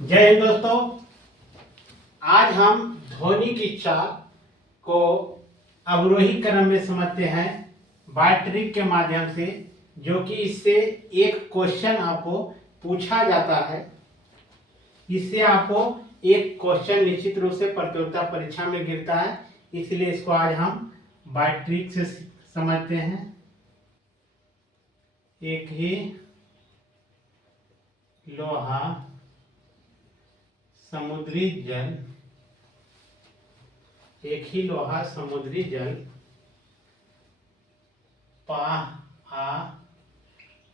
जय हिंद दोस्तों। आज हम ध्वनि की चाल को अवरोही क्रम में समझते हैं बाय ट्रिक के माध्यम से, जो कि इससे एक क्वेश्चन आपको पूछा जाता है। इससे आपको एक क्वेश्चन निश्चित रूप से प्रतियोगिता परीक्षा में गिरता है, इसलिए इसको आज हम बाय ट्रिक से समझते हैं। एक ही लोहा समुद्री जल, एक ही लोहा समुद्री जल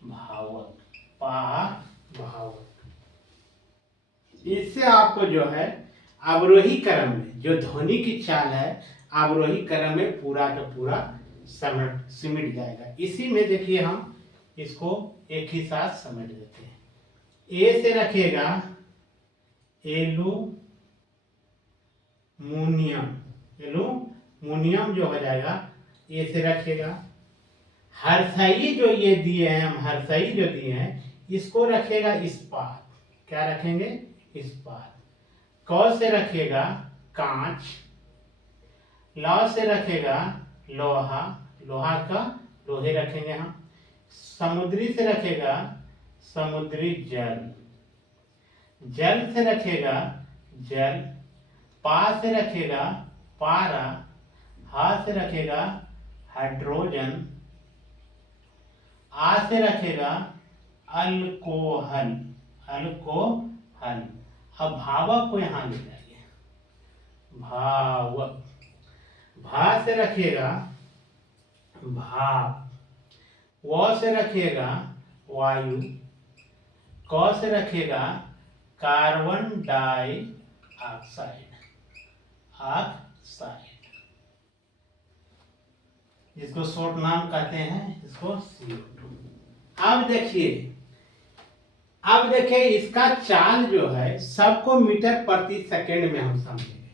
भावक। इससे आपको जो है अवरोही क्रम में जो ध्वनि की चाल है, अवरोही क्रम में पूरा का पूरा सिमट जाएगा। इसी में देखिए हम इसको एक ही साथ समझ लेते हैं। ए से रखिएगा एलुमिनियम जो हो जाएगा, ए से रखिएगा। हर्षई जो ये दिए हैं, हम हर्षई जो दिए हैं इसको रखेगा इस्पात। क्या रखेंगे? इस्पात। क से रखेगा कांच, लौ से रखेगा लोहा, लोहा का लोहे रखेंगे हम। समुद्री से रखेगा समुद्री जल, जल से रखेगा जल। पा से रखेगा पारा, हा से रखेगा हाइड्रोजन, आ से रखेगा अल्कोहल। अब भावक को यहां ले जाइए, भावक। भा से रखेगा भाप, व से रखेगा वायु, क से रखेगा कार्बन डाइऑक्साइड, जिसको शॉर्ट नाम कहते हैं, इसको CO2। अब देखिए इसका चाल जो है सबको मीटर प्रति सेकंड में हम समझेंगे।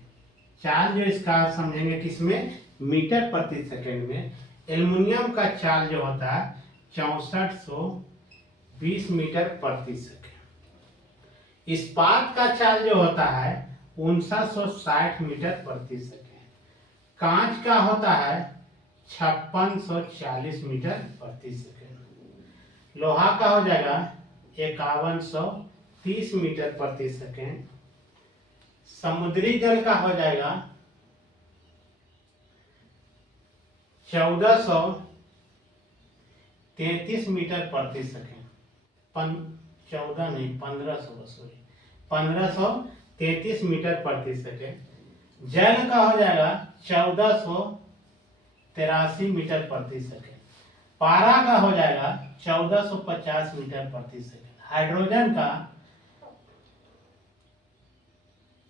चाल जो इसका समझेंगे किसमें? मीटर प्रति सेकंड में। एल्युमिनियम का चाल जो होता है 6420 मीटर प्रति सेकंड। इस्पात का चाल जो होता है 5960 मीटर प्रति सेकंड। कांच का होता है 5640 मीटर प्रति सेकंड। लोहा का हो जाएगा 5130 मीटर प्रति सेकंड। समुद्री जल का हो जाएगा 1433 मीटर प्रति सेकंड। 1533 मीटर प्रति सेकंड। जल का हो जाएगा 1483 मीटर प्रति सेकंड। पारा का हो जाएगा 1450 मीटर प्रति सेकंड। हाइड्रोजन का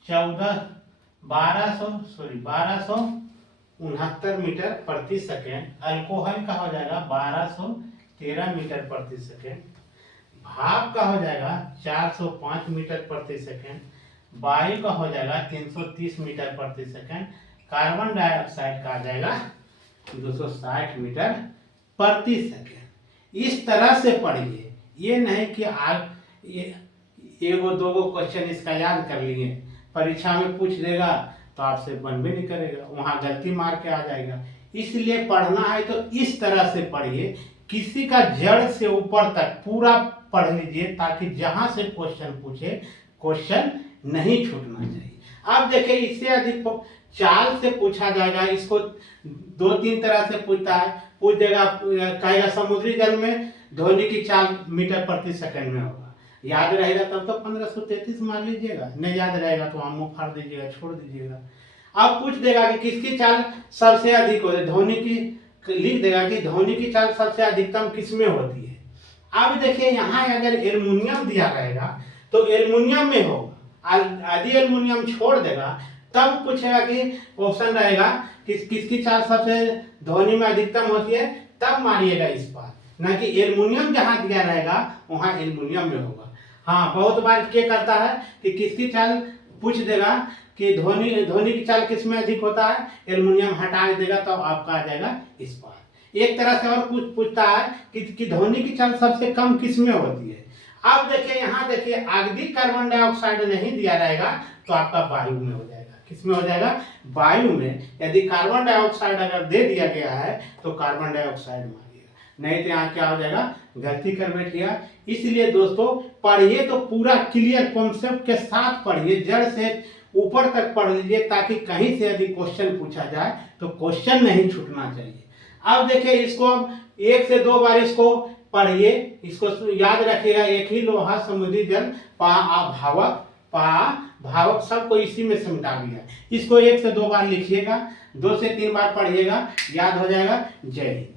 1269 मीटर प्रति सेकंड। अल्कोहल का हो जाएगा 1213 मीटर प्रति सेकंड। भाप का हो जाएगा 405 मीटर प्रति सेकंड। वायु का हो जाएगा 330 मीटर प्रति सेकंड। कार्बन डाइऑक्साइड का आ जाएगा 260 मीटर प्रति सेकंड। इस तरह से पढ़िए, ये नहीं कि आप एगो दोगो क्वेश्चन इसका याद कर लिए, परीक्षा में पूछ देगा तो आपसे बन भी नहीं करेगा, वहां गलती मार के आ जाएगा। इसलिए पढ़ना है तो इस तरह से पढ़िए, किसी का जड़ से ऊपर तक पूरा पढ़ लीजिए, ताकि जहां से क्वेश्चन पूछे क्वेश्चन नहीं छूटना चाहिए। अब देखिए इससे अधिक चाल से पूछा जाएगा, इसको 2-3 तरह से पूछता है। पूछ देगा, कहेगा समुद्री जल में ध्वनि की चाल मीटर प्रति सेकंड में होगा। याद रहेगा तब तो 1533 मान लीजिएगा, नहीं याद रहेगा तो हम मुंह फाड़ दीजिएगा, छोड़ दीजिएगा। अब पूछ देगा कि किसकी चाल सबसे अधिक होती है, ध्वनि की लिख देगा कि ध्वनि की चाल सबसे अधिकतम किसमें होती है। अब देखिए यहाँ अगर एल्युमिनियम दिया रहेगा तो एल्युमिनियम में होगा। यदि एल्युमिनियम छोड़ देगा तब पूछेगा कि ऑप्शन रहेगा कि किसकी चाल सबसे ध्वनि में अधिकतम होती है, तब मारिएगा इस बात, ना कि एल्युमिनियम जहां दिया रहेगा वहां एल्युमिनियम में होगा। हाँ, बहुत बार क्या करता है कि किसकी चाल पूछ देगा कि ध्वनि की चाल किसमें अधिक होता है, एल्युमिनियम हटा देगा तो आपका आ जाएगा इस्पात। एक तरह से और पूछता है कि ध्वनि की चाल सबसे कम किसमें होती है। अब देखिए यहाँ देखिए, यदि कार्बन डाइऑक्साइड नहीं दिया रहेगा तो आपका वायु में हो जाएगा। किसमें हो जाएगा? वायु में। यदि कार्बन डाइऑक्साइड अगर दे दिया गया है तो कार्बन डाइऑक्साइड मानिएगा, नहीं तो यहाँ क्या हो जाएगा? गलती कर बैठिएगा। इसलिए दोस्तों पढ़िए तो पूरा क्लियर कॉन्सेप्ट के साथ पढ़िए, जड़ से ऊपर तक पढ़ लीजिए, ताकि कहीं से यदि क्वेश्चन पूछा जाए तो क्वेश्चन नहीं छूटना चाहिए। अब देखिए इसको अब 1 से 2 बार इसको पढ़िए, इसको याद रखिएगा। एक ही लोहा समुद्री जल पा भावक, पा भावक सबको इसी में समझा दिया। इसको 1 से 2 बार लिखिएगा, 2 से 3 बार पढ़िएगा, याद हो जाएगा। जय हिंद।